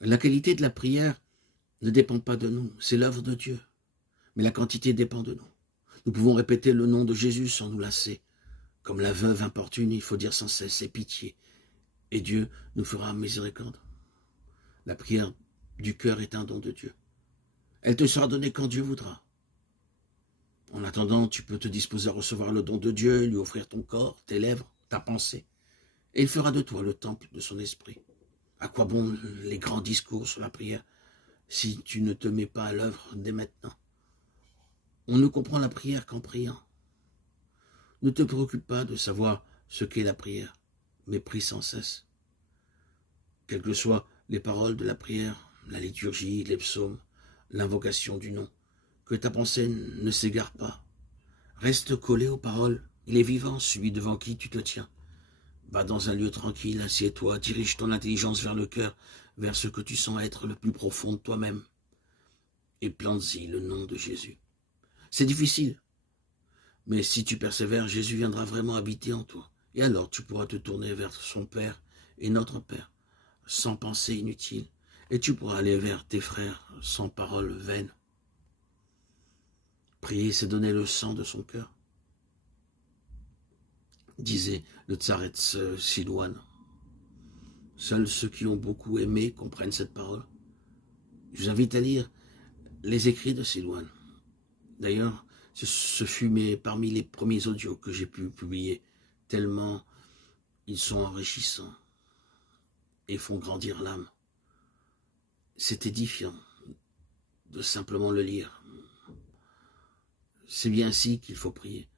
La qualité de la prière ne dépend pas de nous, c'est l'œuvre de Dieu. Mais la quantité dépend de nous. Nous pouvons répéter le nom de Jésus sans nous lasser. Comme la veuve importune, il faut dire sans cesse, aie pitié. Et Dieu nous fera miséricorde. La prière du cœur est un don de Dieu. Elle te sera donnée quand Dieu voudra. En attendant, tu peux te disposer à recevoir le don de Dieu, lui offrir ton corps, tes lèvres, ta pensée. Et il fera de toi le temple de son esprit. À quoi bon les grands discours sur la prière si tu ne te mets pas à l'œuvre dès maintenant? On ne comprend la prière qu'en priant. Ne te préoccupe pas de savoir ce qu'est la prière, mais prie sans cesse. Quelles que soient les paroles de la prière, la liturgie, les psaumes, l'invocation du nom, que ta pensée ne s'égare pas. Reste collé aux paroles. Il est vivant, celui devant qui tu te tiens. Va dans un lieu tranquille, assieds-toi, dirige ton intelligence vers le cœur, vers ce que tu sens être le plus profond de toi-même, et plante-y le nom de Jésus. C'est difficile, mais si tu persévères, Jésus viendra vraiment habiter en toi. Et alors tu pourras te tourner vers son Père et notre Père, sans pensée inutile, et tu pourras aller vers tes frères sans paroles vaines. Prier, c'est donner le sang de son cœur, disait le Tsaretz Silouane. Seuls ceux qui ont beaucoup aimé comprennent cette parole. Je vous invite à lire les écrits de Silouane. D'ailleurs, ce fut parmi les premiers audios que j'ai pu publier, tellement ils sont enrichissants et font grandir l'âme. C'est édifiant de simplement le lire. C'est bien ainsi qu'il faut prier,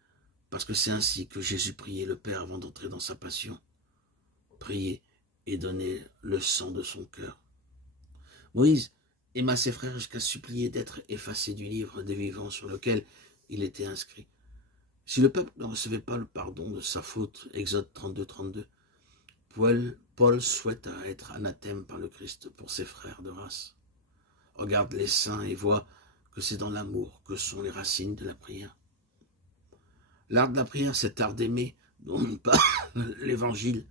parce que c'est ainsi que Jésus priait le Père avant d'entrer dans sa passion. Prier et donner le sang de son cœur. Moïse aima ses frères jusqu'à supplier d'être effacé du livre des vivants sur lequel il était inscrit. Si le peuple ne recevait pas le pardon de sa faute, Exode 32, Paul souhaita être anathème par le Christ pour ses frères de race. Regarde les saints et vois que c'est dans l'amour que sont les racines de la prière. L'art de la prière, cet art d'aimer dont nous parle l'Évangile,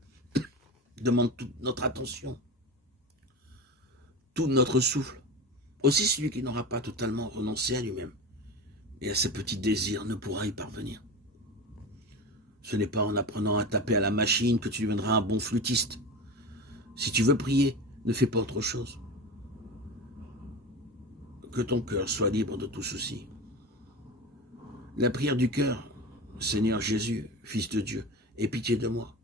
demande toute notre attention, tout notre souffle. Aussi celui qui n'aura pas totalement renoncé à lui-même et à ses petits désirs ne pourra y parvenir. Ce n'est pas en apprenant à taper à la machine que tu deviendras un bon flûtiste. Si tu veux prier, ne fais pas autre chose. Que ton cœur soit libre de tout souci. La prière du cœur, Seigneur Jésus, Fils de Dieu, aie pitié de moi.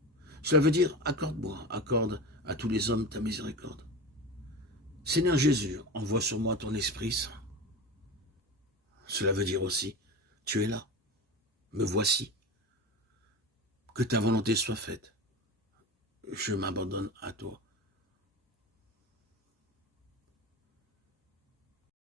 Cela veut dire, accorde-moi, accorde à tous les hommes ta miséricorde. Seigneur Jésus, envoie sur moi ton Esprit Saint. Cela veut dire aussi, tu es là, me voici. Que ta volonté soit faite. Je m'abandonne à toi.